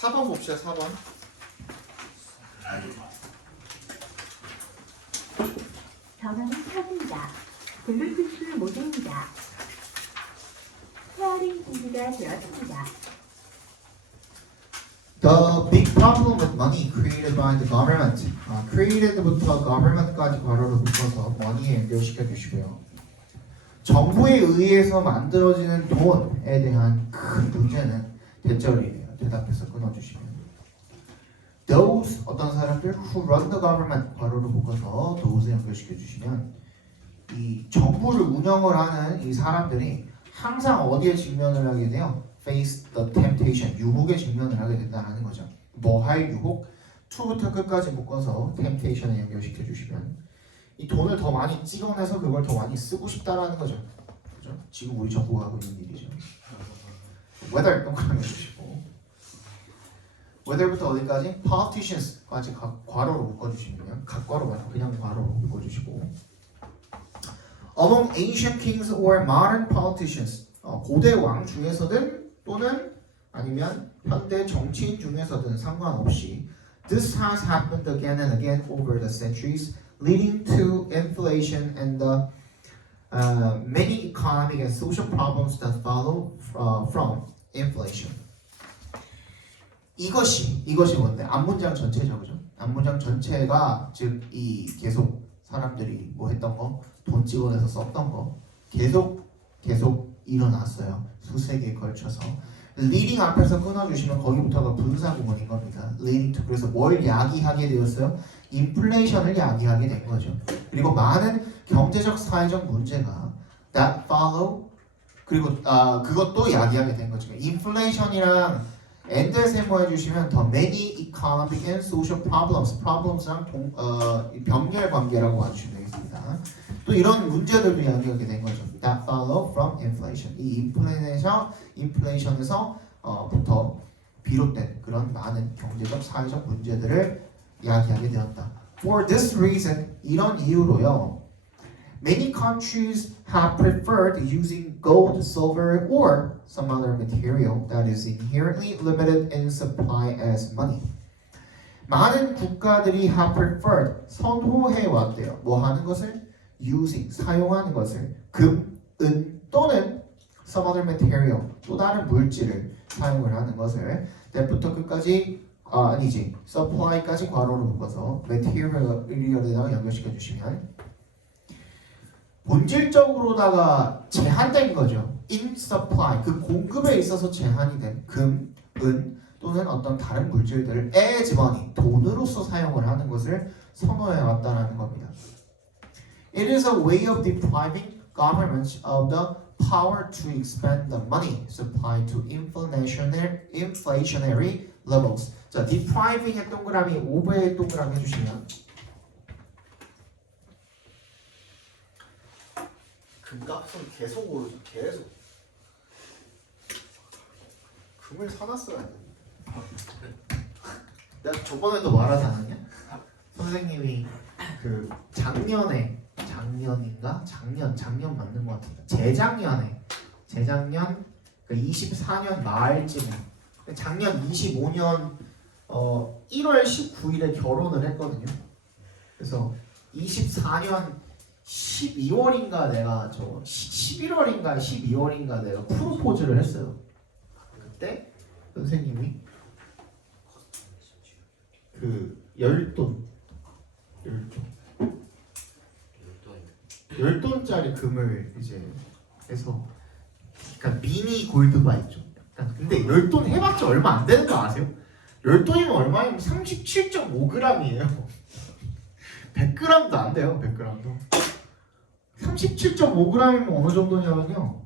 4번 봅시다. 4번. 전원이 켜진다. 블루투스 모드입니다. 페어링 준비가 되었습니다. The big problem with money created by the government. created부터 government까지 괄호를 묶어서 money에 연결시켜 주시고요. 정부에 의해서 만들어지는 돈에 대한 큰 문제는 대절이에요. 대답해서 끊어주시면. Those 어떤 사람들 who run the government 괄호를 묶어서 those에 연결시켜 주시면 이 정부를 운영을 하는 이 사람들이 항상 어디에 직면을 하게 돼요? Face the temptation, 유혹에 직면을 하게 된다는 거죠. 뭐 할 유혹? to부터 끝까지 묶어서 temptation에 연결시켜 주시면 이 돈을 더 많이 찍어내서 그걸 더 많이 쓰고 싶다라는 거죠. 그죠? 지금 우리 정부가 하고 있는 일이죠. whether 동그라미 해주시고 whether부터 어디까지? politicians까지 각 괄호로 묶어주시면 각 괄호 말고 그냥 괄호로 묶어주시고 among ancient kings or modern politicians 고대 왕 중에서든 또는 아니면 현대 정치인 중에서든 상관없이 this has happened again and again over the centuries leading to inflation and the many economic and social problems that follow from inflation. 이것이 뭔데? 앞문장 전체죠, 그죠? 앞문장 전체가 즉 이 계속 사람들이 뭐 했던 거, 돈 찍어내서 썼던 거 계속 일어났어요. 수세 기에 걸쳐서. leading 앞에서 끊어주시면 거기부터가 분사구문인 겁니다. leading to 그래서 뭘 야기하게 되었어요? 인플레이션을 야기하게 된 거죠. 그리고 많은 경제적 사회적 문제가 that follow 그리고 그것도 야기하게 된 거죠. 인플레이션이랑 and 세모해 주시면 the many economic and social problems랑 병렬 관계라고 와주시면 되겠습니다. 또 이런 문제들도 야기하게 된 거죠. that follow from inflation. 이 인플레이션에서 부터 비롯된 그런 많은 경제적 사회적 문제들을 야기하게 되었다. For this reason, 이런 이유로요. Many countries have preferred using gold, silver, or some other material that is inherently limited in supply as money. 많은 국가들이 have preferred, 선호해 왔대요. 뭐 하는 것을? using, 사용하는 것을 금, 은 또는 some other material, 또 다른 물질을 사용을 하는 것을 that부터 끝까지 아니지 supply까지 괄호로 묶어서 material에다가 연결시켜 주시면 본질적으로다가 제한된 거죠. in supply 그 공급에 있어서 제한이 된 금, 은 또는 어떤 다른 물질들을 as money 돈으로서 사용을 하는 것을 선호해 왔다는 겁니다. It is a way of depriving governments of the power to expend the money supply to inflationary levels. 자, depriving의 동그라미, over의 동그라미 해주시면 금값은 계속 오르죠. 계속. 금을 사놨어야 돼. 내가 저번에도 말하지 않았냐? 선생님이 그 작년인가? 작년 맞는 것 같은데 재작년 그 24년 말쯤에 작년 25년 1월 19일에 결혼을 했거든요. 그래서 24년 12월인가 내가 11월인가 12월인가 내가 프로포즈를 했어요. 그때 선생님이 그 열돈짜리 금을 이제 해서 그러니까 미니 골드바 있죠. 근데 열돈 해봤자 얼마 안 되는 거 아세요? 열돈이면 얼마냐면 37.5g이에요. 100g도 안 돼요. 100g도. 37.5g이면 어느 정도냐면요.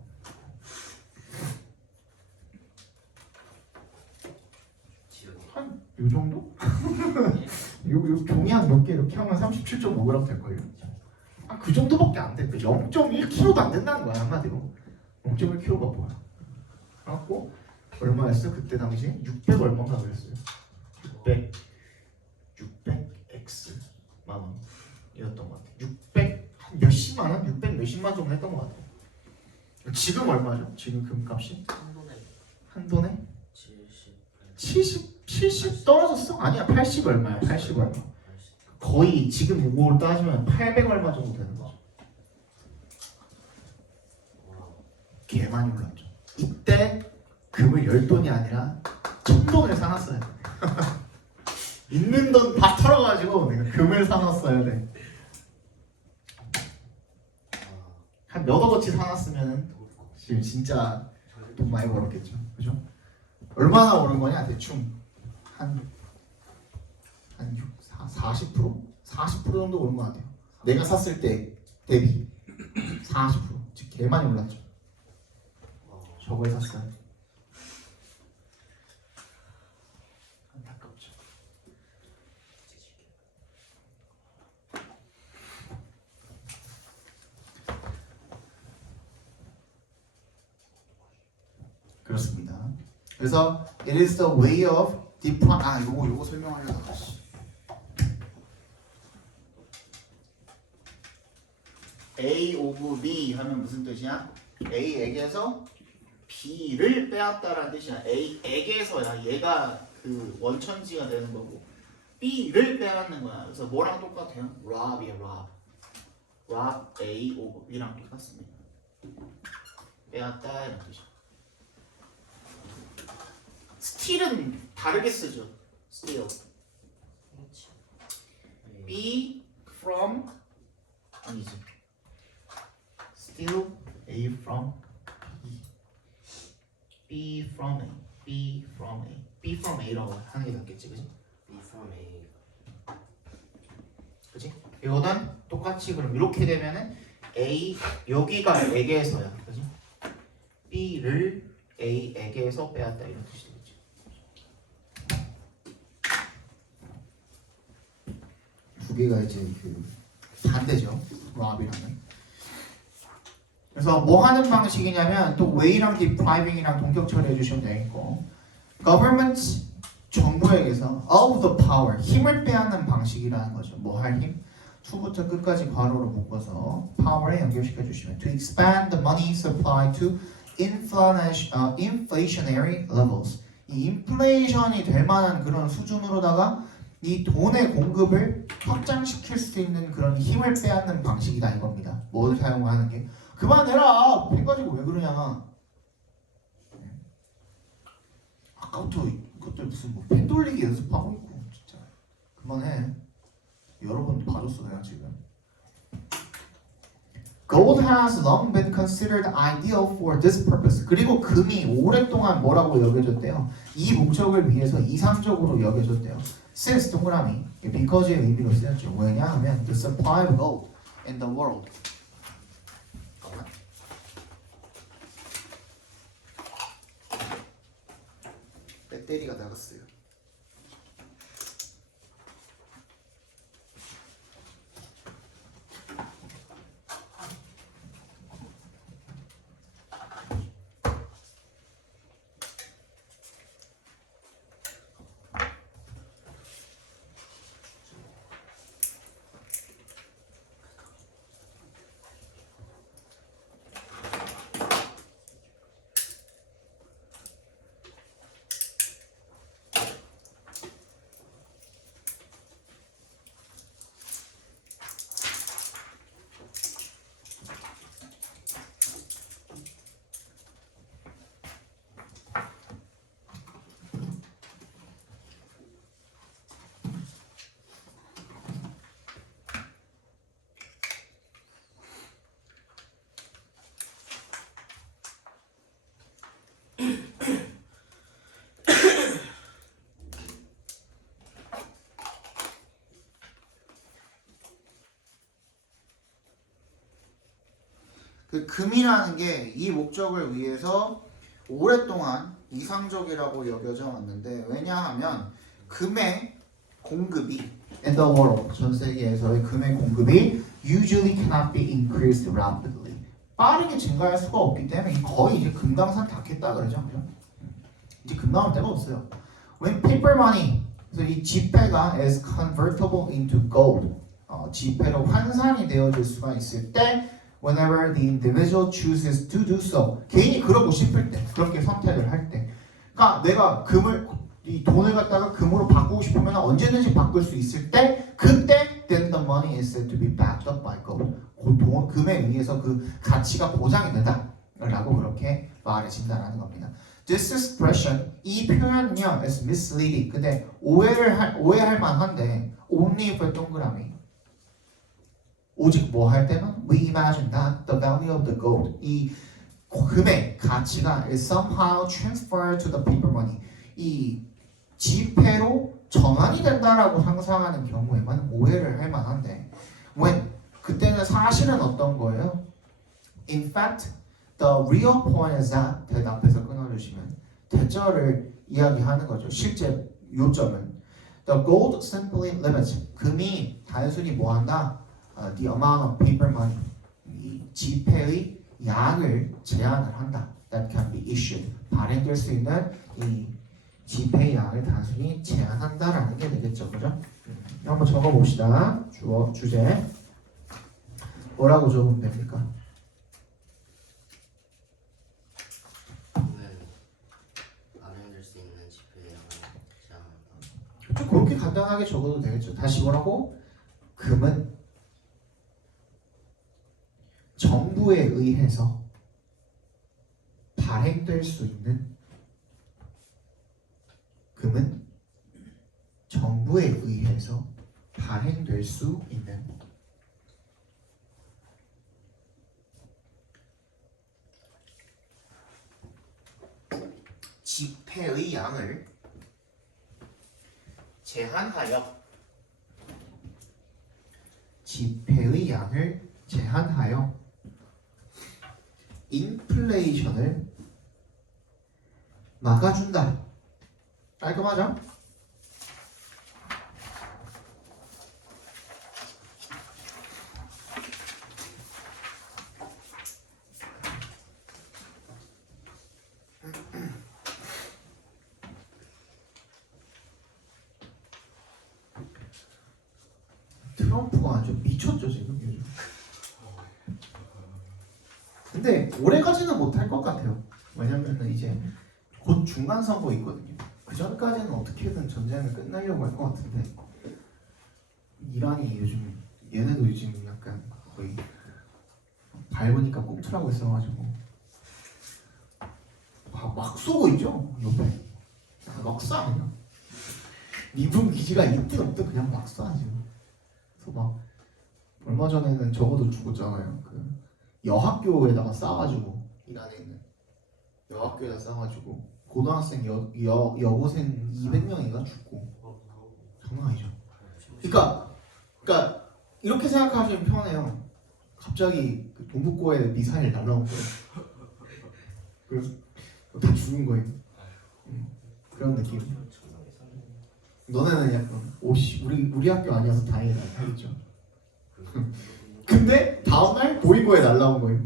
한 요 정도? 요 종이 한 몇 개 이렇게 하면 37.5g 될걸요. 그 정도밖에 안 돼. 0.1kg도 안 된다는 거야 한마디로. 0.1kg가 뭐야? 그래갖고 얼마였어? 그때 당시에 600 얼마가 그랬어요. 600x 만원이었던 것 같아. 600 몇십만 원? 600 몇십만 정도 했던 것 같아. 지금 얼마죠? 지금 금값이? 한 돈에 70 70 떨어졌어? 아니야 80 얼마야 80 얼마 거의 지금 요걸 따지면 800 얼마 정도 되는 거죠. 개 많이 올랐죠. 이때 금을 10돈이 아니라 1000돈을 사놨어야 돼. 있는 돈 다 털어가지고 내가 금을 사놨어야 돼. 한 몇 억어치 사놨으면 지금 진짜 돈 많이 벌었겠죠. 그죠? 얼마나 오른 거냐 대충 한 40%? 40% 정도 오른 것 같아요. 내가 샀을 때 대비 40%. 즉 개 많이 올랐죠. 저거에 샀어요. 안타깝죠. 그렇습니다. 그래서 it is the way of 요거 설명하려다가 A of B 하면 무슨 뜻이야? A에게서 B를 빼앗다라는 뜻이야. A에게서야 얘가 그 원천지가 되는 거고 B를 빼앗는 거야. 그래서 뭐랑 똑같아요? rob이야 rob. rob A of B랑 똑같습니다. 빼앗다 이런 뜻이야. steal은 다르게 쓰죠. steal. B from 아니지. steal A from B from A. B from A. B from A라고 하는 게 낫겠지, 그지? B from A. 그지? 이거는 똑같이 그럼 이렇게 되면은 A 여기가 A에게서야, 그지? B를 A에게서 빼앗다 이런 뜻이 되겠지. 두 개가 이제 그 반대죠. rob이랑은. 그래서 뭐 하는 방식이냐면 또 way랑 depriving이랑 동격 처리해 주시면 되겠고 government 정부에게서 of the power 힘을 빼앗는 방식이라는 거죠. 뭐 할 힘? to부터 끝까지 괄호로 묶어서 power에 연결시켜 주시면 to expand the money supply to inflationary levels 이 인플레이션이 될 만한 그런 수준으로다가 이 돈의 공급을 확장시킬 수 있는 그런 힘을 빼앗는 방식이다 이겁니다. 뭘 사용하는 게 그만해라! 펜 가지고 왜 그러냐? 아까부터 이것들 무슨 뭐 펜 돌리기 연습하고 있고 진짜 그만해. 여러 번 봐줬어 내가 지금. Gold has long been considered ideal for this purpose. 그리고 금이 오랫동안 뭐라고 여겨졌대요? 이 목적을 위해서 이상적으로 여겨졌대요. Since 동그라미 because의 의미로 쓰였죠. 왜냐하면 the supply of gold in the world 배터리가 나갔어요. 그 금이라는 게 이 목적을 위해서 오랫동안 이상적이라고 여겨져 왔는데 왜냐하면 금의 공급이 in the world 전 세계에서의 금의 공급이 usually cannot be increased rapidly 빠르게 증가할 수가 없기 때문에 거의 이제 금강산 닿겠다 그러죠. 이제 금 나올 데가 없어요. When paper money 그래서 이 지폐가 is convertible into gold 지폐로 환산이 되어질 수가 있을 때 whenever the individual chooses to do so 개인이 그러고 싶을 때 그렇게 선택을 할 때 그러니까 내가 금을 이 돈을 갖다가 금으로 바꾸고 싶으면 언제든지 바꿀 수 있을 때 그때 then the money is said to be backed up by gold. 그 돈, 금에 의해서 그 가치가 보장이 된다 라고 그렇게 말해진다라는 겁니다. This expression, 이 표현은요 is misleading. 근데 오해할 만한데 only for 동그라미. 오직 뭐 할 때는 we imagine that the value of the gold, 이 금의 가치가 is somehow transferred to the paper money. 이 지폐로 전환이 된다라고 상상하는 경우에만 오해를 할 만한데 when 그때는 사실은 어떤 거예요? In fact, the real point is that 대답해서 끊어주시면 대절을 이야기하는 거죠. 실제 요점은 the gold simply limits. 금이 단순히 뭐한다? The amount of paper money. 이 지폐의 양을 제한을 한다. That can be issued. 발행될 수 있는 이 지폐의 양을 단순히 제한한다라는 게 되겠죠, 그죠? 한번 적어봅시다. 주제 뭐라고 적으면 됩니까? 발행될 수 있는 지폐의 양을 제한한다. 좀 그렇게 간단하게 적어도 되겠죠. 다시 뭐라고? 금은 정부에 의해서 발행될 수 있는 금은 정부에 의해서 발행될 수 있는 지폐의 양을 제한하여 인플레이션을 막아준다. 깔끔하죠? 트럼프가 아주 미쳤죠 지금 요즘. 근데 오래가지는 못할 것 같아요. 왜냐면은 이제 곧 중간 선거 있거든요. 그 전까지는 어떻게든 전쟁을 끝내려고 할 것 같은데 이란이 요즘 얘네도 요즘 약간 거의 밟으니까 꼼틀하고 있어가지고 막 쏘고 있죠 옆에. 막 쏴 그냥. 미군 기지가 있든 없든 그냥 막 쏴 지금. 그래서 막 얼마 전에는 저거도 죽었잖아요. 그 여학교에다가 쏴가지고 이란에 있는 여학교에다 쏴가지고 고등학생 여고생 200명인가 죽고 장난 아니죠. 그러니까 이렇게 생각하시면 편해요. 갑자기 그 동북고에 미사일 날라온 거예요. 그래서 다 죽은 거예요. 그런 느낌. 너네는 약간 오씨 우리 학교 아니어서 다행이다 하겠죠. 근데 다음날 보이고에 날라온 거예요.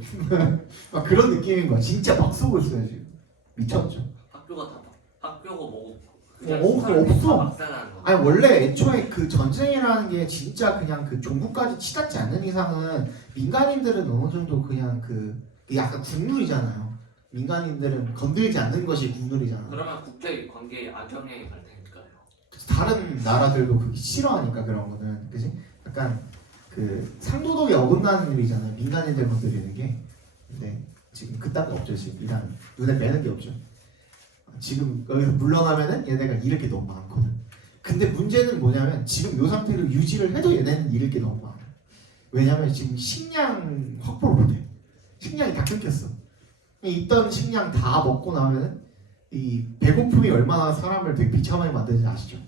막 그런 느낌인 거야. 진짜 막 쏘고 있어요 지금. 미쳤죠. 학교가 뭐고 없어. 막상하는 거. 아니 원래 애초에 그 전쟁이라는 게 진짜 그냥 그 종국까지 치닫지 않는 이상은 민간인들은 어느 정도 그냥 그 약간 국룰이잖아요. 민간인들은 건들지 않는 것이 국룰이잖아. 그러면 국제 관계에 악영향이 갈 테니까요. 다른 나라들도 그게 싫어하니까 그런 거는 그지? 약간 그 상도덕에 어긋나는 일이잖아요. 민간인들 건드리는 게. 근데 지금 그딴 거 없죠. 지금 이란 눈에 뵈는 게 없죠. 지금 여기서 물러나면은 얘네가 잃을 게 너무 많거든. 근데 문제는 뭐냐면 지금 이 상태를 유지를 해도 얘네는 잃을 게 너무 많아. 왜냐면 지금 식량 확보를 못해. 식량이 다 끊겼어. 있던 식량 다 먹고 나면은 이 배고픔이 얼마나 사람을 되게 비참하게 만드는지 아시죠?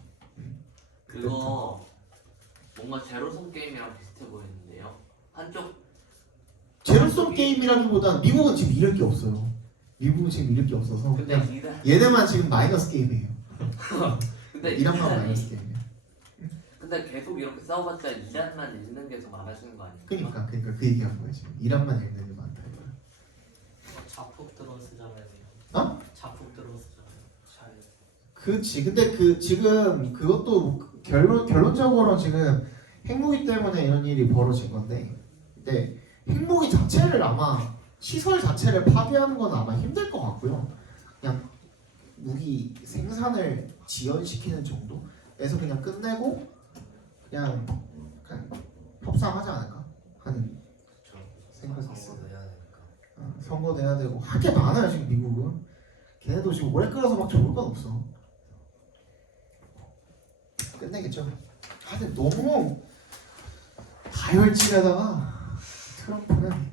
그거 뭔가 제로섬 게임이랑 비슷해 보이는데요. 한쪽 제로섬 게임이라기보다는 미국은 지금 잃을 게 없어요. 미국은 지금 잃을 게 없어서 근데 그냥 이란 얘네만 지금 마이너스 게임이에요. 근데 이란만 이란이 마이너스 게임이에요. 근데 계속 이렇게 싸워봤자 이란만 잃는 게 더 많아지는 거 아니에요? 그러니까 그 얘기한 거예요 지금. 이란만 잃는 게 많다 이거야. 자폭 들어쓰자면요. 어? 자폭 들어쓰자면 잘. 그치. 근데 그 지금 그것도 결론적으로 지금 핵무기 때문에 이런 일이 벌어진 건데, 근데 핵무기 자체를 아마 시설 자체를 파괴하는 건 아마 힘들 것 같고요. 그냥 무기 생산을 지연시키는 정도에서 그냥 끝내고 그냥 협상하지 않을까 하는 생각이 있어요. 선거 내야 되니까. 선거 내야 되고 할 게 많아요 지금 미국은. 걔네도 지금 오래 끌어서 막 좋을 건 없어. 끝내겠죠. 하여튼 너무 다혈질에다가 트럼프는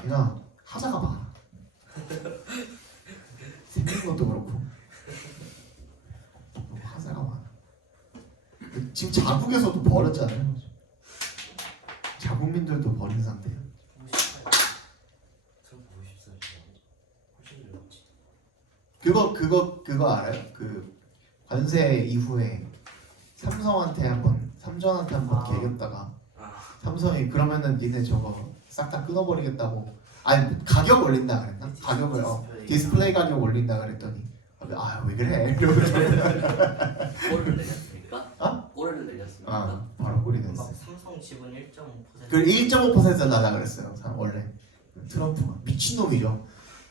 그냥 하자가 많아. 생긴 것도 그렇고 너무 하자가 많아. 지금 자국에서도 버렸잖아요. 자국민들도 버린 상태예요. 58. 트럼프 54죠. 훨씬 늘었지. 그거 알아요? 그 관세 이후에 삼성한테 삼전한테 한번 개겼다가 삼성이 그러면은 니네 저거 싹 다 끊어버리겠다고. 아니 가격 올린다 그랬나? 가격을 디스플레이 가격 올린다 그랬더니 왜 그래? 이러고 골을 내렸습니까? 어? 골을 내렸습니까? 바로 꼴이 막 됐어. 삼성 지분 1.5%. 그 1.5% 나다 그랬어요. 원래 트럼프가 미친놈이죠.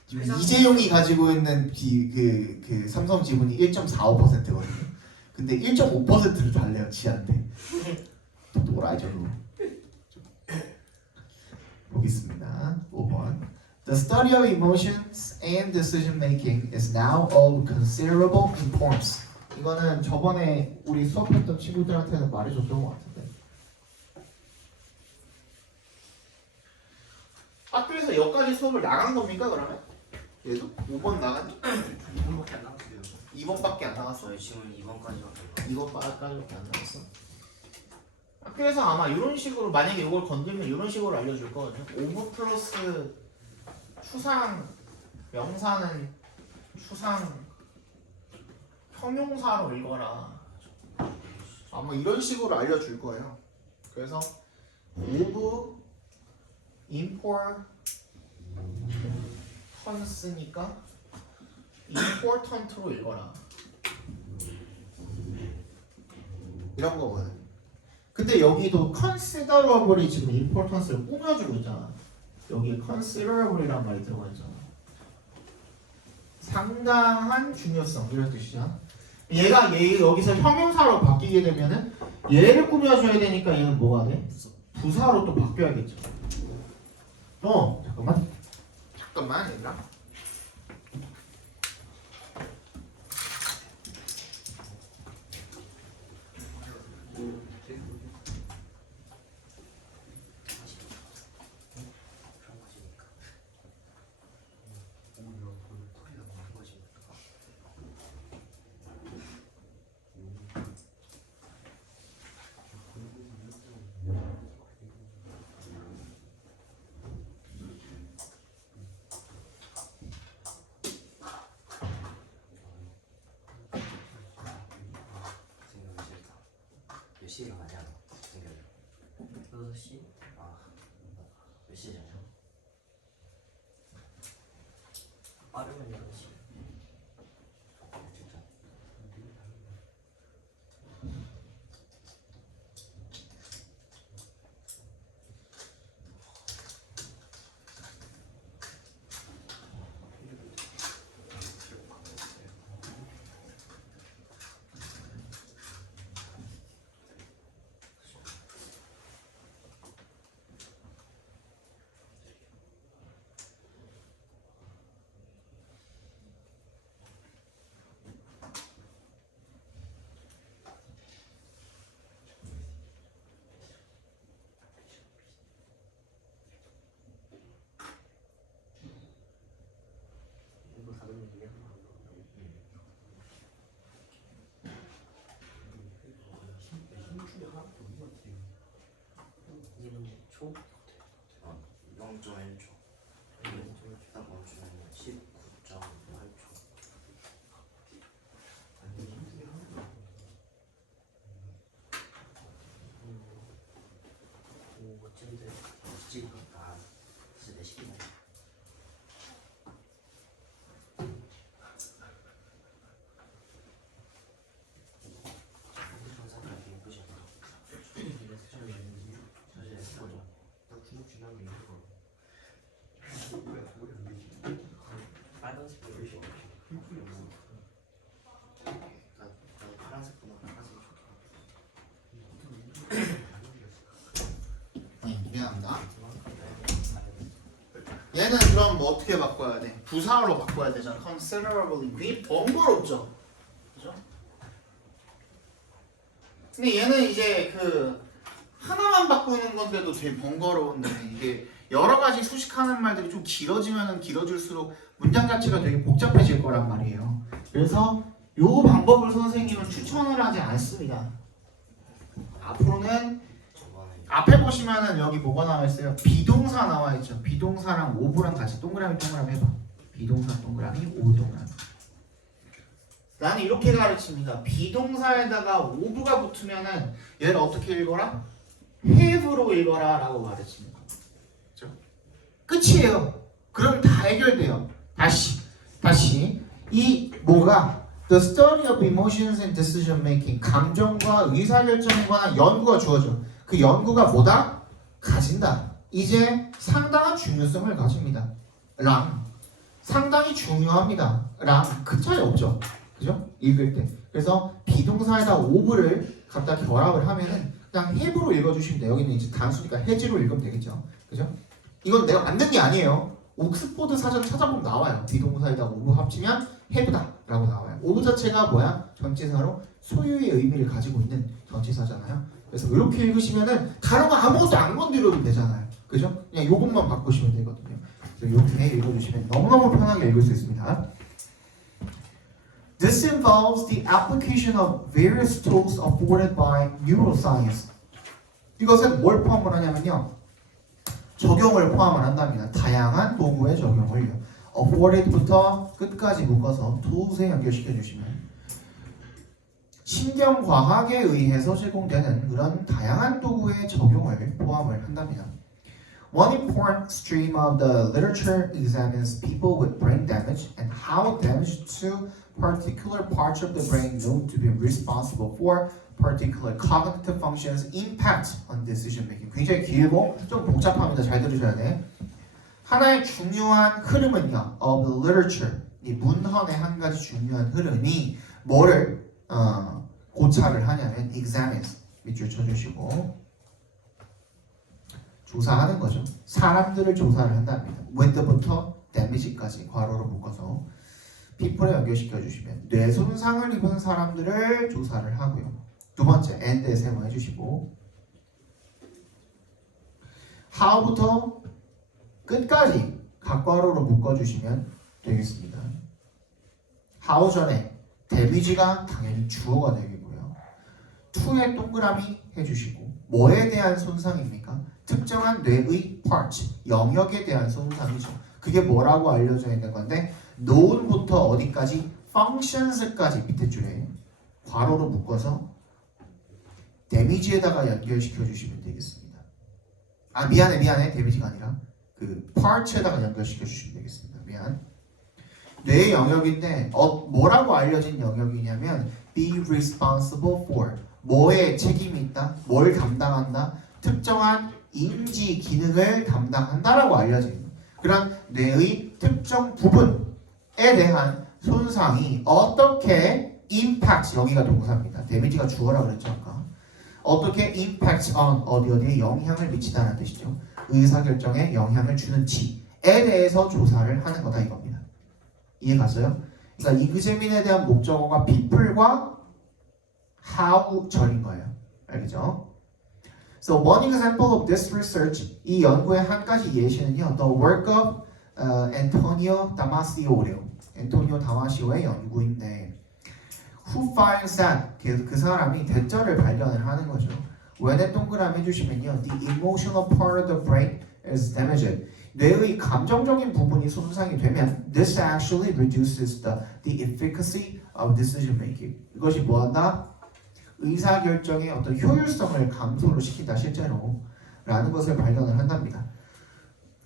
지금 이재용이 가지고 있는 그 삼성 지분이 1.45%거든요. 근데 1.5%를 달래요 지한테. 또 또라이죠. 보겠습니다. 5번. The study of emotions and decision making is now of considerable importance. 이거는 저번에 우리 수업했던 친구들한테는 말해줬던 것 같은데. 학교에서 여기까지 수업을 나간 겁니까 그러면? 얘도? 5번 나갔니? 2번밖에 안 남았어요. 2번밖에 안 나갔어. 저희 지금 2번까지밖에. 2번까지밖에 안 나갔어. 학교에서 아마 이런 식으로 만약에 이걸 건들면 이런 식으로 알려줄 거거든요. 오브 플러스 추상 명사는 추상 형용사로 읽어라. 아마 이런 식으로 알려줄 거예요. 그래서 오브 importance니까 important로 읽어라. 이런 거거든. 근데 여기도 considerable이 지금 importance를 꾸며주고 있잖아. 여기에 considerable이란 말이 들어가 있잖아. 상당한 중요성 이런 뜻이야. 얘가 여기서 형용사로 바뀌게 되면은 얘를 꾸며줘야 되니까 얘는 뭐가 돼? 부사로 또 바뀌어야겠죠. 잠깐만 얘들아. 그런 것이니까. 오히려 토리가 많은 것이니까. 생각이 싫다. 몇 시에 가냐? 생각이. 6시? 몇 시에 자냐? 빠르면 6시. 진짜. 이거 다른 얘기야? 얘는 초? 0.1초. 딱 멈추면 19.8초. 오, 멋진데. 멋지? 진짜 내 시키네. 얘는 그럼 뭐 어떻게 바꿔야 돼? 부사로 바꿔야 되잖아. considerably. 굉장히 번거롭죠. 그죠? 근데 얘는 이제 그 하나만 바꾸는 건데도 되게 번거로운데 이게 여러 가지 수식하는 말들이 좀 길어지면 길어질수록 문장 자체가 되게 복잡해질 거란 말이에요. 그래서 요 방법을 선생님은 추천을 하지 않습니다. 앞으로는 저번에 앞에 보시면은 여기 뭐가 나와 있어요? 비동사 나와 있죠. 비동사랑 오브랑 같이 동그라미 해봐. 비동사 동그라미, 오브 동그라미. 나는 이렇게 가르칩니다. 비동사에다가 오브가 붙으면은 얘를 어떻게 읽어라? have로 읽어라 라고 가르칩니다. 그렇죠? 끝이에요. 그럼 다 해결돼요. 다시 이 뭐가 The study of emotions and decision making 감정과 의사결정에 관한 연구가 주어져. 그 연구가 뭐다? 가진다. 이제 상당한 중요성을 가집니다. 랑 상당히 중요합니다. 랑 그 차이 없죠. 그죠? 읽을 때. 그래서 비동사에다 오브를 갖다 결합을 하면은 그냥 have로 읽어주시면 돼요. 여기는 이제 단수니까 has로 읽으면 되겠죠. 그죠? 이건 내가 만든 게 아니에요. 옥스포드 사전 찾아보면 나와요. 비동사에다 오브 합치면 have다 라고 나와요. 오브 자체가 뭐야? 전치사로 소유의 의미를 가지고 있는 전치사잖아요. 그래서 이렇게 읽으시면은 다른 거 아무것도 안 건드려도 되잖아요. 그죠? 그냥 요것만 바꾸시면 되거든요. 그래서 이렇게 읽어주시면 너무너무 편하게 읽을 수 있습니다. This involves the application of various tools afforded by neuroscience. 이것은 뭘 포함을 하냐면요. 적용을 포함을 한답니다. 다양한 도구의 적용을요. afforded부터 끝까지 묶어서 tools에 연결시켜 주시면 신경과학에 의해서 제공되는 그런 다양한 도구의 적용을 포함을 한답니다. One important stream of the literature examines people with brain damage and how damage to particular parts of the brain known to be responsible for particular cognitive functions impact on decision making. 굉장히 길고 좀 복잡합니다. 잘 들으셔야 돼. 하나의 중요한 흐름은요, of the literature, 이 문헌의 한 가지 중요한 흐름이 뭐를 고찰을 하냐면 examines 밑줄 쳐주시고 조사하는 거죠. 사람들을 조사를 한답니다. with부터 damage까지 괄호로 묶어서 people에 연결시켜 주시면 뇌 손상을 입은 사람들을 조사를 하고요. 두 번째 and에 세모해 주시고 how부터 끝까지 각괄호로 묶어주시면 되겠습니다. how 전에 damage가 당연히 주어가 되겠고요. to에 동그라미 해주시고 뭐에 대한 손상입니까? 특정한 뇌의 part, 영역에 대한 손상이죠. 그게 뭐라고 알려져 있는 건데 known부터 어디까지? functions까지 밑에 줄에 괄호로 묶어서 damage에다가 연결시켜 주시면 되겠습니다. 아 미안해 damage가 아니라 그 part에다가 연결시켜 주시면 되겠습니다. 미안. 뇌의 영역인데 뭐라고 알려진 영역이냐면 be responsible for 뭐에 책임이 있다? 뭘 담당한다? 특정한 인지 기능을 담당한다라고 알려진 그런 뇌의 특정 부분에 대한 손상이 어떻게 impact 여기가 동사입니다. damage가 주어라 그랬죠 아까. 어떻게 impact on 어디에 영향을 미치다는 뜻이죠. 의사결정에 영향을 주는지에 대해서 조사를 하는 거다 이겁니다. 이해 갔어요? 그러니까 이그제민에 대한 목적어가 people과 how 절인 거예요. 알겠죠? So one example of this research, 이 연구의 한 가지 예시는요, the work of Antonio Damasio래요. 엔토니오 다마시오의 연구인데, who finds that 그 사람이 대절을 발견을 하는 거죠. when에 동그라미 해주시면요, the emotional part of the brain is damaged. 뇌의 감정적인 부분이 손상이 되면, this actually reduces the efficacy of decision making. 이것이 뭐한다? 의사결정의 어떤 효율성을 감소를 시킨다 실제로 라는 것을 발견을 한답니다.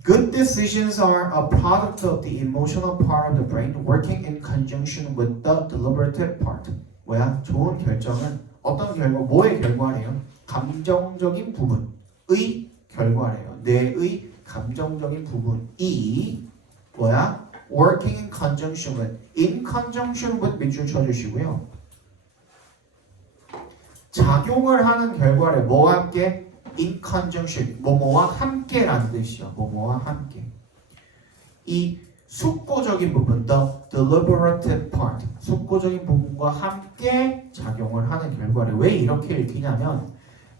Good decisions are a product of the emotional part of the brain working in conjunction with the deliberative part. 뭐야? 좋은 결정은 어떤 결과, 뭐의 결과래요? 감정적인 부분의 결과래요. 뇌의 감정적인 부분이 뭐야? Working in conjunction with, in conjunction with 밑줄 쳐주시고요. 작용을 하는 결과를 뭐와 함께? In conjunction, 뭐뭐와 함께라는 뜻이죠. 뭐뭐와 함께. 이 숙고적인 부분, the deliberative part, 숙고적인 부분과 함께 작용을 하는 결과를 왜 이렇게 읽히냐면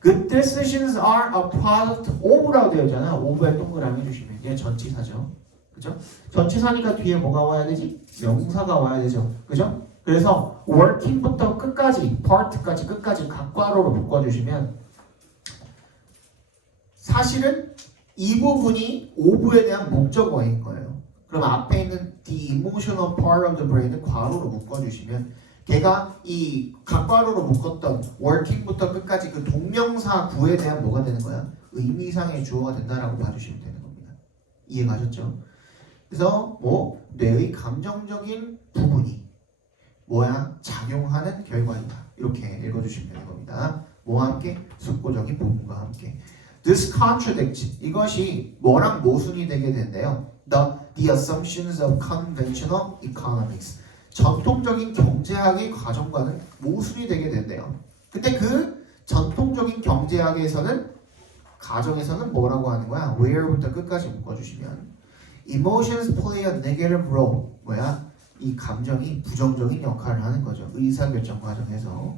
good decisions are a product of라고 되어 있잖아요. of에 동그라미 주시면 이게 전치사죠. 그죠? 전치사니까 뒤에 뭐가 와야 되지? 명사가 와야 되죠. 그죠? 그래서 working부터 끝까지, part까지 끝까지 각괄호로 묶어주시면 사실은 이 부분이 of에 대한 목적어인 거예요. 그럼 앞에 있는 the emotional part of the brain을 괄호로 묶어주시면 걔가 이 각괄호로 묶었던 working부터 끝까지 그 동명사 구에 대한 뭐가 되는 거야? 의미상의 주어가 된다라고 봐주시면 되는 겁니다. 이해가셨죠? 그래서 뭐 뇌의 감정적인 부분이 뭐야? 작용하는 결과이다. 이렇게 읽어주시면 되는 겁니다. 뭐와 함께? 숙고적인 부분과 함께. This contradicts 이것이 뭐랑 모순이 되게 된대요. The assumptions of conventional economics 전통적인 경제학의 과정과는 모순이 되게 된대요. 근데 그 전통적인 경제학에서는 가정에서는 뭐라고 하는 거야? Where부터 끝까지 묶어주시면 Emotions play a negative role 뭐야? 이 감정이 부정적인 역할을 하는 거죠. 의사결정 과정에서.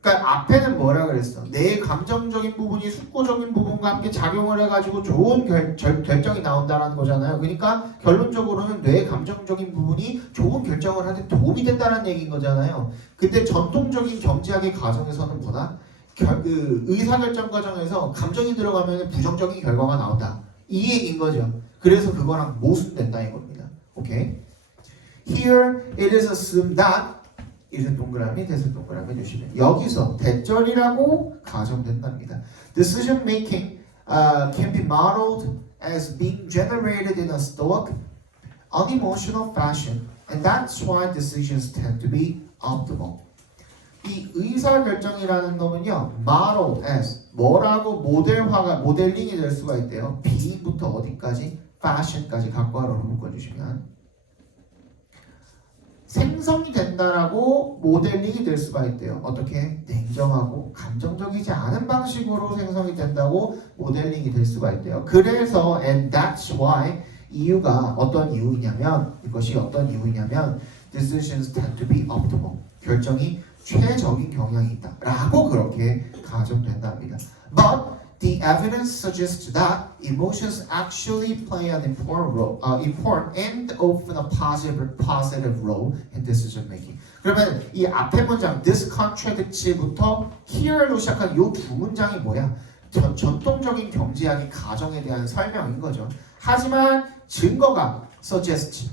그러니까 앞에는 뭐라 그랬어? 내 감정적인 부분이 숙고적인 부분과 함께 작용을 해가지고 좋은 결정이 나온다는 거잖아요. 그러니까 결론적으로는 뇌 감정적인 부분이 좋은 결정을 하는 데 도움이 된다는 얘기인 거잖아요. 근데 전통적인 경제학의 과정에서는 뭐다? 그 의사결정 과정에서 감정이 들어가면 부정적인 결과가 나온다. 이 얘기인 거죠. 그래서 그거랑 모순된다 이겁니다. 오케이? Here it is assumed that 이제 동그라미, 대신 동그라미 주시면 여기서 대절이라고 가정된답니다. Decision making can be modeled as being generated in a stoic, unemotional fashion, and that's why decisions tend to be optimal. 이 의사결정이라는 놈은요, modeled as 뭐라고 모델링이 될 수가 있대요. being부터 어디까지? fashion까지 각괄호로 묶어주시면 생성이 된다라고 모델링이 될 수가 있대요. 어떻게? 냉정하고 감정적이지 않은 방식으로 생성이 된다고 모델링이 될 수가 있대요. 그래서 and that's why 이유가 어떤 이유이냐면 이것이 어떤 이유이냐면 decisions tend to be optimal. 결정이 최적인 경향이 있다. 라고 그렇게 가정된답니다. But the evidence suggests that emotions actually play an important role, important and often a positive role in decision making. 그러면 이 앞에 문장 this contradicts부터 here로 시작한 이 두 문장이 뭐야? 전통적인 경제학의 가정에 대한 설명인 거죠. 하지만 증거가 suggest,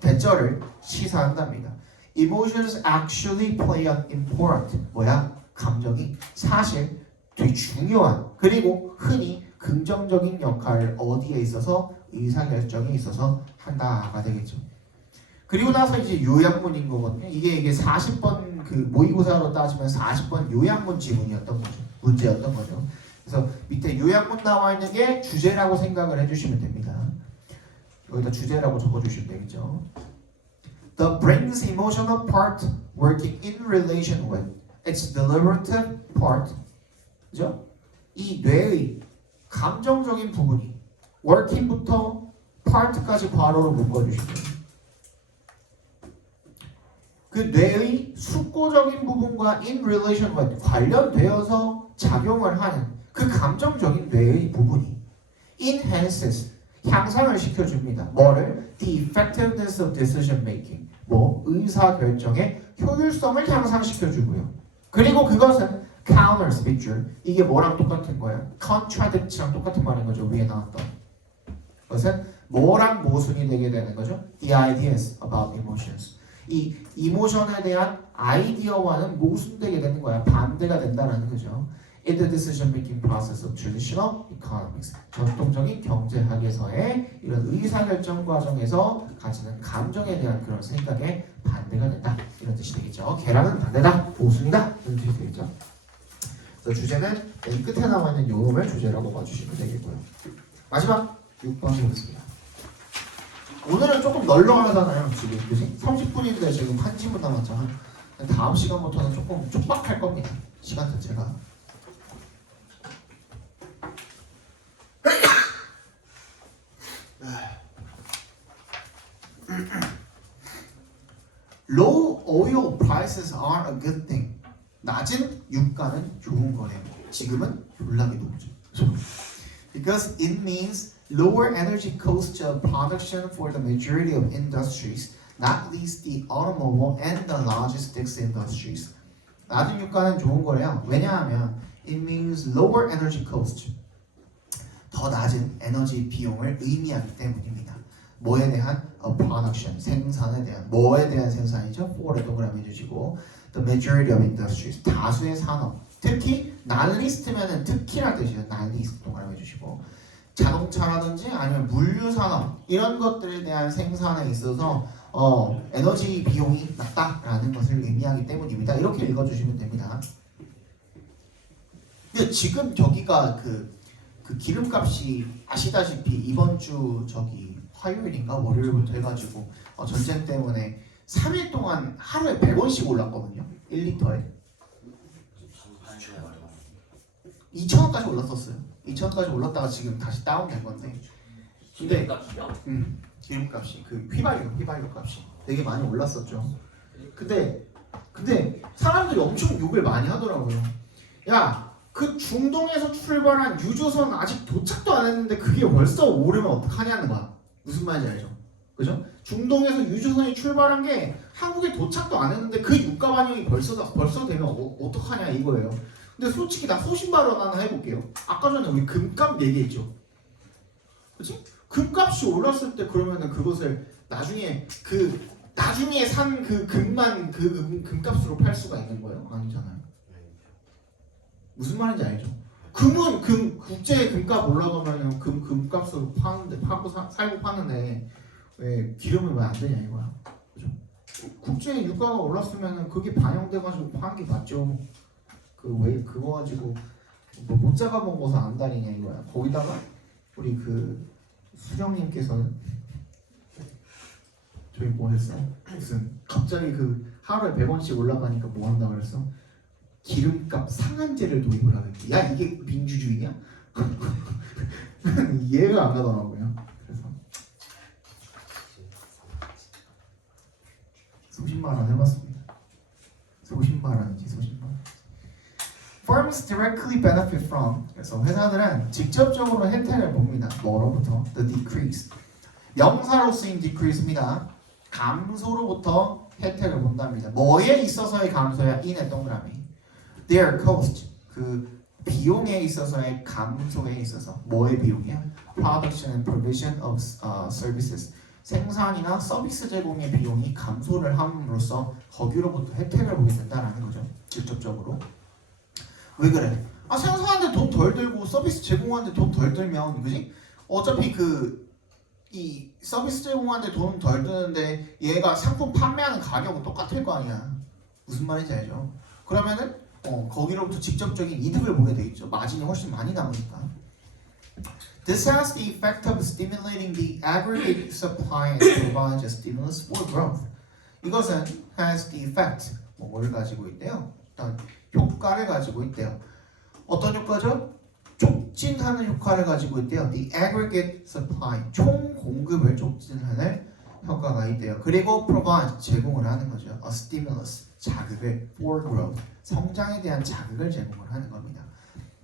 대절을 시사한답니다. Emotions actually play an important, 뭐야? 감정이 사실 되게 중요한 그리고 흔히 긍정적인 역할을 어디에 있어서 의사결정에 있어서 한다가 되겠죠. 그리고 나서 이제 요약문인 거거든요. 이게 40번 그 모의고사로 따지면 40번 요약문 지문이었던 거죠. 문제였던 거죠. 그래서 밑에 요약문 나와 있는 게 주제라고 생각을 해주시면 됩니다. 여기다 주제라고 적어주시면 되겠죠. The brain's emotional part working in relation with its deliberative part 그죠? 이 뇌의 감정적인 부분이 working부터 part까지 괄호로 묶어주시면 그 뇌의 숙고적인 부분과 in relation with 관련되어서 작용을 하는 그 감정적인 뇌의 부분이 enhances 향상을 시켜줍니다. 뭐를? The effectiveness of decision making 뭐 의사결정의 효율성을 향상시켜주고요. 그리고 그것은 counters picture 이게 뭐랑 똑같은 거예요? contradict랑 똑같은 말인 거죠. 위에 나왔던 그것은 뭐랑 모순이 되게 되는 거죠? The ideas about emotions 이 이모션에 대한 아이디어와는 모순되게 되는 거야. 반대가 된다는 거죠. In the decision making process of traditional economics 전통적인 경제학에서의 이런 의사결정 과정에서 가지는 감정에 대한 그런 생각에 반대가 된다 이런 뜻이 되겠죠. 계란은 반대다, 모순이다 이런 뜻이 되겠죠. 그래서 주제는 맨 끝에 나와 있는 요음을 주제라고 봐주시면 되겠고요. 마지막 6번 보겠습니다. 오늘은 조금 널널하잖아요. 지금 그지? 30분인데 지금 한 지분 남았잖아. 다음 시간부터는 조금 촉박할 겁니다. 시간 자체가. Low oil prices are a good thing. 낮은 유가는 좋은 거래요. 지금은 졸라게 높죠. Because it means lower energy cost of production for the majority of industries, not least the automobile and the logistics industries. 낮은 유가는 좋은 거래요. 왜냐하면 it means lower energy cost. 더 낮은 에너지 비용을 의미하기 때문입니다. 뭐에 대한 production, 생산에 대한 뭐에 대한 생산이죠? for에 동그라미 해주시고 the majority of industries, 다수의 산업 특히 not least면은 특히란 뜻이에요. not least 동그라미 해주시고 자동차라든지 아니면 물류 산업 이런 것들에 대한 생산에 있어서 에너지 비용이 낮다라는 것을 의미하기 때문입니다. 이렇게 읽어주시면 됩니다. 근데 지금 저기가 그 기름값이 아시다시피 이번 주 저기 화요일인가 월요일부터 해가지고 전쟁 때문에 3일 동안 하루에 100원씩 올랐거든요. 1리터에 2,000원까지 올랐었어요. 2,000원까지 올랐다가 지금 다시 다운된 건데 근데 기름값이요? 기름값이 그 휘발유 값이 되게 많이 올랐었죠. 근데 사람들이 엄청 욕을 많이 하더라고요. 야, 그 중동에서 출발한 유조선 아직 도착도 안 했는데 그게 벌써 오르면 어떡하냐는 거야. 무슨 말인지 알죠? 그죠? 중동에서 유조선이 출발한 게 한국에 도착도 안 했는데 그 유가 반영이 벌써 되면 어떡하냐 이거예요. 근데 솔직히 나 소신 발언 하나 해볼게요. 아까 전에 우리 금값 얘기했죠. 그치? 금값이 올랐을 때 그러면은 그것을 나중에 산 그 금만 금값으로 팔 수가 있는 거예요? 아니잖아요. 무슨 말인지 알죠? 금은 국제 금값 올라가면은 금값으로 살고 파는데 왜 기름은 왜 안 되냐 이거야. 그죠? 국제 유가가 올랐으면은 그게 반영돼가지고 파는 게 맞죠. 왜 그거 가지고 뭐 못 잡아먹어서 안 다니냐 이거야. 거기다가 우리 수령님께서는 저희 뭐 했어? 무슨 갑자기 하루에 100원씩 올라가니까 뭐 한다 그랬어? 기름값 상한제를 도입을 하겠지. 야 이게 민주주의냐? 이해가 안 가더라고요. 그래서 소신발언 해봤습니다. 소신발언이지 소신발언. Firms directly benefit from. 그래서 회사들은 직접적으로 혜택을 봅니다. 뭐로부터? The decrease. 명사로 쓰인 decrease입니다. 감소로부터 혜택을 본답니다. 뭐에 있어서의 감소야? in의 동그라미. Their cost. 비용에 있어서의 감소에 있어서 뭐의 비용이야? Production and provision of services. 생산이나 서비스 제공의 비용이 감소를 함으로써 거기로부터 혜택을 보게 된다는 거죠. 직접적으로. 왜 그래? 생산하는데 돈 덜 들고 서비스 제공하는데 돈 덜 들면 그지? 어차피 이 서비스 제공하는데 돈 덜 드는데 얘가 상품 판매하는 가격은 똑같을 거 아니야. 무슨 말인지 알죠? 그러면은 거기로부터 직접적인 이득을 보게 돼 있죠. 마진이 훨씬 많이 남으니까. This has the effect of stimulating the aggregate supply and provides a stimulus for growth. 이것은 has the effect 뭘 가지고 있대요? 일단 효과를 가지고 있대요. 어떤 효과죠? 촉진하는 효과를 가지고 있대요. The aggregate supply 총 공급을 촉진하는 효과가 있대요. 그리고 provide 제공을 하는 거죠. A stimulus 자극을 for growth 성장에 대한 자극을 제공을 하는 겁니다.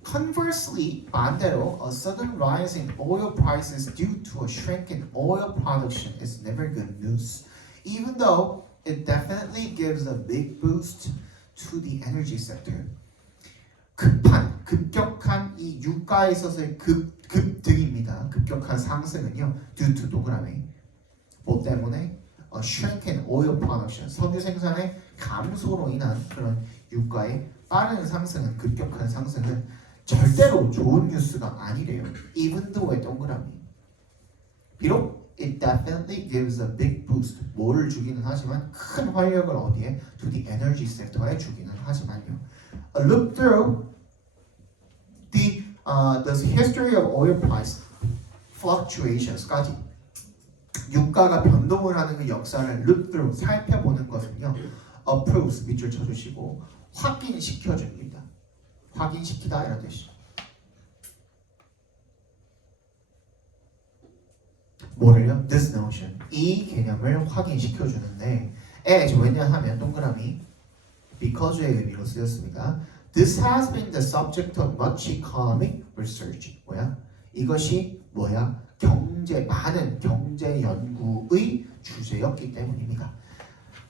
Conversely, 반대로 a sudden rise in oil prices due to a shrink in oil production is never good news, even though it definitely gives a big boost to the energy sector. 급격한 이 유가에 있어서의 급등입니다. 급격한 상승은요. due to 동그라미 뭐 때문에? A shrink in oil production 석유 생산의 감소로 인한 그런 유가의 빠른 상승은 급격한 상승은 절대로 좋은 뉴스가 아니래요. Even though의 동그라미. 비록 it definitely gives a big boost. 뭐를 주기는 하지만 큰 활력을 어디에? To the energy sector에 주기는 하지만요. A look through the history of oil price fluctuations까지 유가가 변동을 하는 그 역사를 look through 살펴보는 것은요. approves 밑줄 쳐주시고 확인시켜줍니다. 확인시키다 이런 뜻이. 뭐를요? This notion 이 개념을 확인시켜주는데 as 왜냐하면 동그라미 because의 의미로 쓰였습니다. This has been the subject of much economic research. 뭐야? 이것이 뭐야? 많은 경제 연구의 주제였기 때문입니다.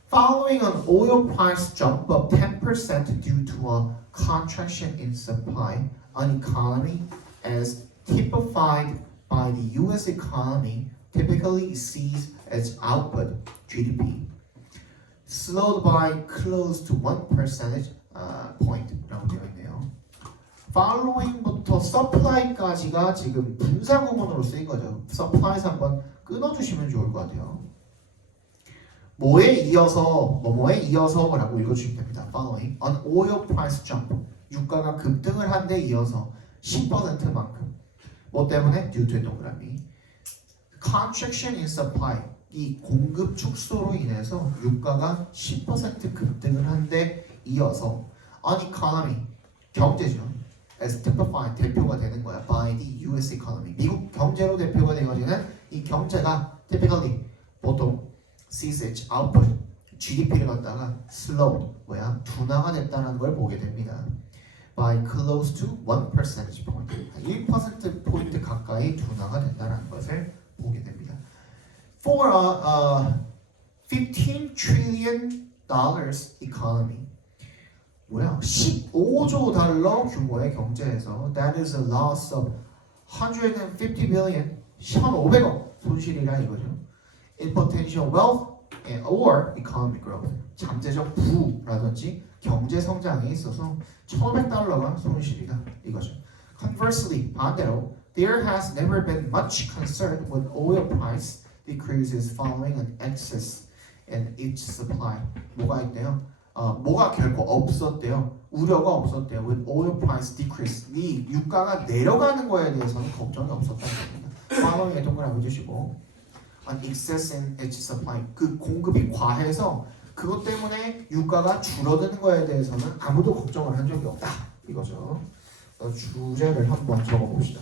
Following an oil price jump of 10% due to a contraction in supply, an economy as typified by the U.S. economy typically sees its output, GDP, slowed by close to 1 percentage point라고 되어 있네요. Following부터 supply까지가 지금 분사구문으로 쓰인 거죠. supply에서 한번 끊어주시면 좋을 것 같아요. 뭐에 이어서 뭐뭐에 이어서라고 읽어주시면 됩니다. Following an oil price jump 유가가 급등을 한 데 이어서 10%만큼 뭐 때문에? due to 동그라미 contraction in supply 이 공급 축소로 인해서 유가가 10% 급등을 한 데 이어서 an economy 경제죠. as typified 대표가 되는 거야 by the U.S. economy 미국 경제로 대표가 되어지는 이 경제가 typically 보통 sees its output GDP를 갖다가 slow 둔화가 됐다는 걸 보게 됩니다. by close to 1 percentage point 1% 포인트 가까이 둔화가 된다는 것을 보게 됩니다. For a $15 trillion economy 15조 달러 규모의 경제에서 that is a loss of 150 billion 1,500억 손실이라 이거죠. in potential wealth or economic growth 잠재적 부라든지 경제 성장에 있어서 1,500달러가 손실이다 이거죠. Conversely 반대로 there has never been much concern with oil price decreases following an excess in its supply 뭐가 있대요? 뭐가 결코 없었대요. 우려가 없었대요. With oil price decrease 이 유가가 내려가는 거에 대해서는 걱정이 없었다는 겁니다. following에 동그라미 주시고 an excess in its supply 그 공급이 과해서 그것 때문에 유가가 줄어드는 거에 대해서는 아무도 걱정을 한 적이 없다 이거죠. 그래서 주제를 한번 적어봅시다.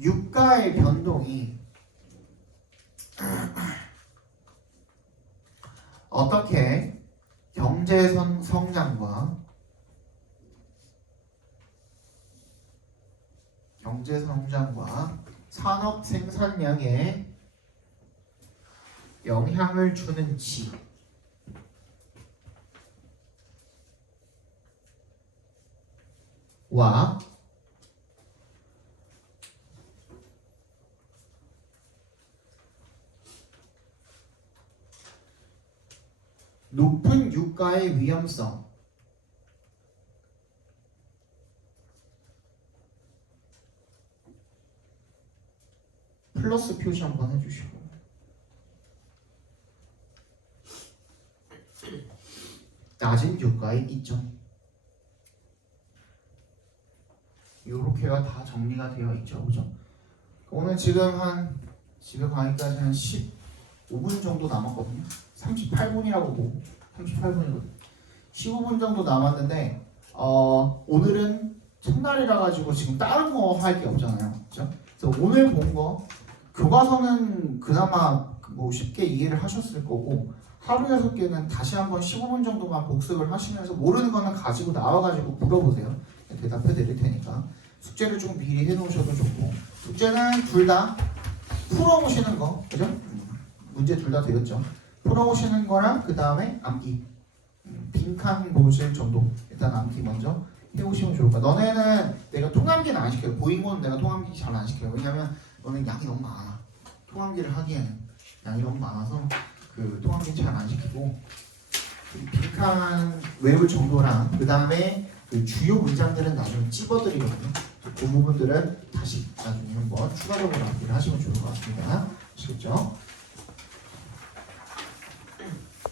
유가의 변동이 어떻게 경제 성장과 산업 생산량에 영향을 주는지 와 높은 유가의 위험성 플러스 표시 한번 해주시고 낮은 유가의 이점 요렇게가 다 정리가 되어 있죠, 그죠? 오늘 지금 강의까지 한 15분 정도 남았거든요. 38분이라고 보고 38분이거든요. 15분 정도 남았는데 오늘은 첫날이라 가지고 지금 다른 거 할 게 없잖아요, 그렇죠? 그래서 오늘 본 거 교과서는 그나마 뭐 쉽게 이해를 하셨을 거고 하루 6개는 다시 한번 15분 정도만 복습을 하시면서 모르는 거는 가지고 나와가지고 물어보세요. 대답해 드릴 테니까 숙제를 좀 미리 해놓으셔도 좋고 숙제는 둘 다 풀어보시는 거, 그죠? 문제 둘 다 되었죠. 풀어보시는 거랑 그 다음에 암기 빈칸 보실 정도 일단 암기 먼저 해오시면 좋을 거야. 너네는 내가 통암기는 안 시켜요. 보잉고는 내가 통암기 잘 안 시켜요. 왜냐면 너는 양이 너무 많아. 통암기를 하기에는 양이 너무 많아서 그 통암기 잘 안 시키고 빈칸 외울 정도랑 그 다음에 그 주요 문장들은 나중에 찝어드리거든요. 그 부분들은 다시 나중에 한번 추가적으로 암기를 하시면 좋을 것 같습니다. 아시겠죠?